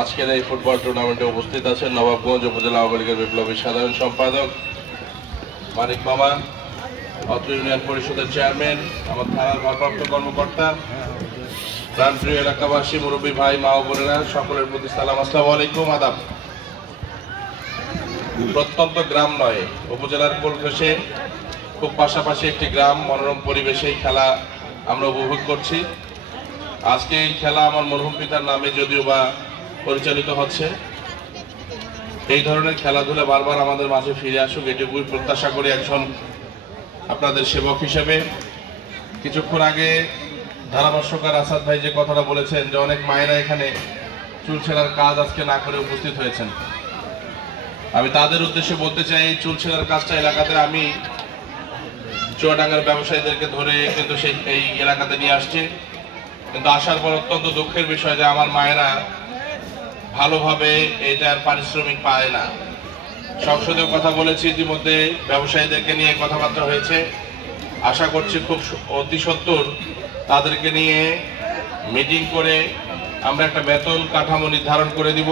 আজকের এই ফুটবল টুর্নামেন্টে উপস্থিত আছেন নবাবগঞ্জ উপজেলা আওয়ামী লীগের বিপ্লবী সাধারণ সম্পাদক মানিক মামা, অত্র ইউনিয়ন পরিষদের চেয়ারম্যান, আমার থানার ভারপ্রাপ্ত কর্মকর্তা, প্রাণপ্রিয় এলাকাবাসী, মুরব্বী ভাই, মা ও বোনেরা, সকলের প্রতি সালাম, আসসালামু আলাইকুম, আদাব। প্রত্যন্ত গ্রাম নয়, উপজেলার কোল ঘেঁষে খুব পাশাপাশি একটি গ্রাম, মনোরম পরিবেশে খেলা আমরা উপভোগ করছি। আজকে এই খেলা আমার মরহুম পিতার নামে যদিও বা পরিচালিত হচ্ছে। এই ধরনের খেলাধুলা বারবার আমাদের মাঝে ফিরে আসুক, এটুকুই প্রত্যাশা করি একজন আপনাদের সেবক হিসেবে। কিছুক্ষণ আগে ধারাভাষ্যকার আসাদ ভাই যে কথাটা বলেছেন যে অনেক মায়েরা এখানে চুল ছেঁড়ার কাজ আজকে না করে উপস্থিত হয়েছেন, আমি তাদের উদ্দেশ্যে বলতে চাই এই চুল ছেঁড়ার কাজটা এলাকাতে আমি চুয়াডাঙ্গার ব্যবসায়ীদেরকে ধরে কিন্তু এই এলাকাতে নিয়ে আসছি, কিন্তু আসার পর অত্যন্ত দুঃখের বিষয় যে আমার মায়েরা ভালোভাবে এটার পারিশ্রমিক পায় না। সংসদেও কথা বলেছি, ইতিমধ্যে ব্যবসায়ীদেরকে নিয়ে কথাবার্তা হয়েছে। আশা করছি খুব অতি সত্বর তাদেরকে নিয়ে মিটিং করে আমরা একটা বেতন কাঠামো নির্ধারণ করে দিব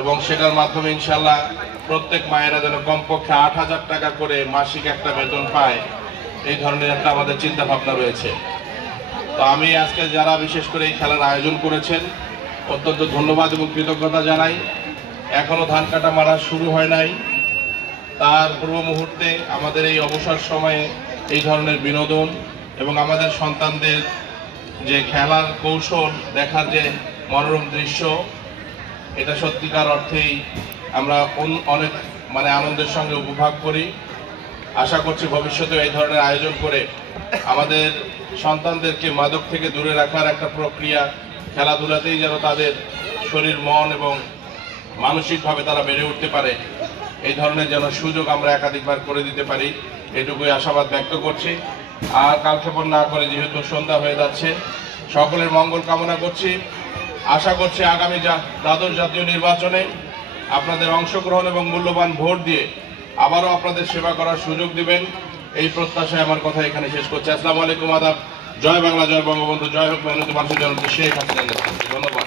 এবং সেটার মাধ্যমে ইনশাল্লাহ প্রত্যেক মায়েরা যেন কমপক্ষে ৮,০০০ টাকা করে মাসিক একটা বেতন পায়, এই ধরনের একটা আমাদের চিন্তা ভাবনা রয়েছে। তো আমি আজকে যারা বিশেষ করে এই খেলার আয়োজন করেছেন অত্যন্ত ধন্যবাদ এবং কৃতজ্ঞতা জানাই। এখনো ধান কাটা মারা শুরু হয় নাই, তার পূর্ব মুহূর্তে আমাদের এই অবসর সময়ে এই ধরনের বিনোদন এবং আমাদের সন্তানদের যে খেলার কৌশল দেখার যে মনোরম দৃশ্য, এটা সত্যিকার অর্থেই আমরা অনেক আনন্দের সঙ্গে উপভোগ করি। আশা করছি ভবিষ্যতে এই ধরনের আয়োজন করে আমাদের সন্তানদেরকে মাদক থেকে দূরে রাখার একটা প্রক্রিয়া, খেলাধুলাতেই যেন তাদের শরীর, মন এবং মানসিকভাবে তারা বেড়ে উঠতে পারে, এই ধরনের যেন সুযোগ আমরা একাধিকবার করে দিতে পারি, এটুকুই আশাবাদ ব্যক্ত করছি। আর কালক্ষেপণ না করে যেহেতু সন্ধ্যা হয়ে যাচ্ছে, সকলের মঙ্গল কামনা করছি। আশা করছি আগামী দ্বাদশ জাতীয় নির্বাচনে আপনাদের অংশগ্রহণ এবং মূল্যবান ভোট দিয়ে আবারও আপনাদের সেবা করার সুযোগ দিবেন, এই প্রত্যাশায় আমার কথা এখানে শেষ করছি। আসসালামু আলাইকুম, আদাব। জয় বাংলা, জয় বঙ্গবন্ধু, জয় হোক মেহনতি মানুষের জনতা শেখ হাসিনা। ধন্যবাদ।